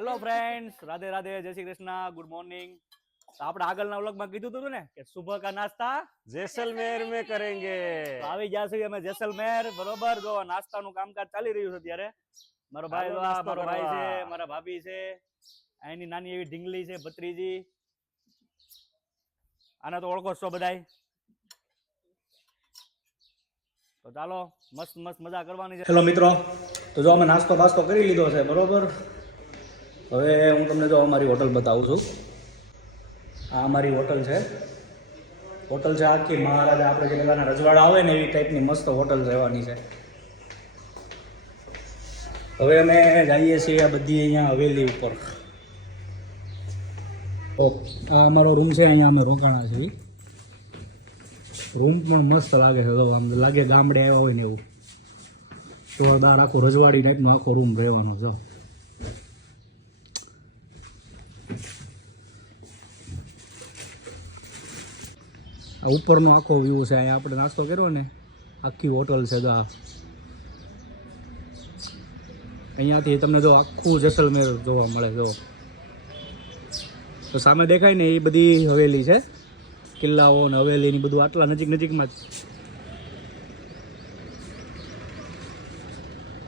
Hello friends, Radhe Radhe, જય Shri Krishna, good morning. તો આપણે આગળના વ્લોગમાં કીધું હતું ને કે સુબહ કા નાસ્તા જેસલમેર में करेंगे। તો આવી ગયા છીએ અમે જેસલમેર. બરોબર, જો નાસ્તાનું કામકાજ ચાલી રહ્યું છે અત્યારે. મારો ભાઈ હાલો જો આ નાસ્તો મારો ભાઈ છે, કરવા. મારા ભાભી છે, એની નાની એવી ઢીંગલી છે, ભત્રીજી. આને તો ઓળખો છો બધાય. તો ચાલો મસ્ત મસ્ત મજા કરવાની છે. હેલો મિત્રો, તો જો અમે નાસ્તો બાસ્તો કરી લીધો છે. બરોબર, હવે હું તમને જો અમારી હોટલ બતાવું છું. આ અમારી હોટલ છે. હોટલ છે આખી મહારાજા આપણે જે પેલાના રજવાડા આવે ને એવી ટાઈપની મસ્ત હોટલ રહેવાની છે. હવે અમે જઈએ છીએ આ બધી અહીંયા હવેલી ઉપર. તો આ અમારો રૂમ છે, અહીંયા અમે રોકાણા છીએ. રૂમ પણ મસ્ત લાગે છે, આમ લાગે ગામડે આવ્યા હોય ને એવું. જોરદાર આખો રજવાડી ટાઈપનો આખો રૂમ રહેવાનો છે. આ ઉપરનો આખો વ્યૂ છે. અહીંયા આપણે નાસ્તો કર્યો ને, આખી હોટલ છે. તો અહીંયાથી તમને જો આખું જેસલમેર જોવા મળે. જો તો સામે દેખાય ને એ બધી હવેલી છે, કિલ્લાઓ ને હવેલી ની બધું આટલા નજીક નજીકમાં જ.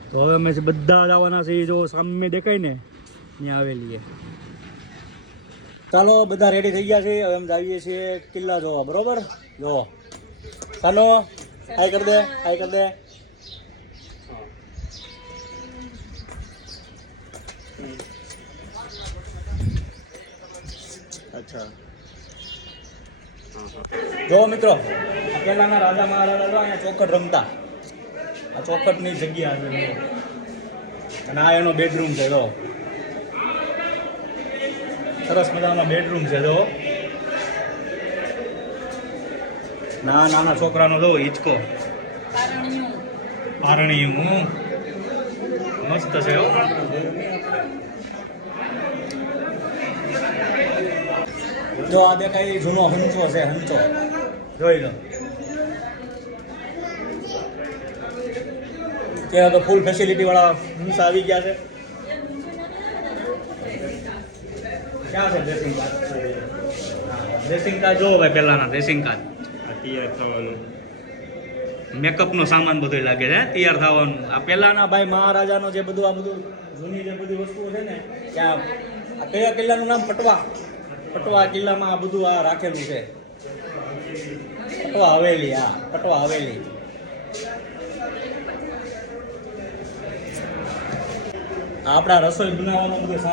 તો હવે અમે બધા જવાના છીએ. જો સામે દેખાય ને ત્યાં હવેલી છે. ચાલો બધા રેડી થઈ ગયા છે. હવે અમે જઈએ છીએ કિલ્લા જોવા. બરોબર, જો સાનો હાય કર દે, હાય કર દે. अच्छा જો મિત્રો, પેલાના રાજા મહારાજા જો અહીંયા ચોખટ રમતા. આ ચોખટની જગ્યા છે જો. અને આ એનો બેડરૂમ છે. જો સરસ મજાનો બેડરૂમ છે. જો નાના છોકરાનો જો હિંચકો, પારણીયું મસ્ત છે. જો આ દેખાય જૂનો હંચો છે. હંચો જોઈ લો. ત્યાં તો ફૂલ ફેસિલિટી વાળા હંસા આવી ગયા છે. ક્યાં છે ડ્રેસિંગ કાર્ડ? ડ્રેસિંગ કાર્ડ જો ભાઈ, પેલાના ડ્રેસિંગ કાર્ડ. तैयार થવાનું મેકઅપનો સામાન બધું લાગે છે, તૈયાર થવાનું. આ પેલાના ભાઈ મહારાજાનો જે બધું આ બધું જૂની જે બધી વસ્તુઓ છે ને, ત્યાં આ કયા કિલ્લાનું નામ? પટવા. પટવા કિલ્લામાં આ બધું આ રાખેલું છે. પટવા હવેલી. હા, પટવા હવેલી. આપણા રસોઈ બનાવવાનું બધું સામાન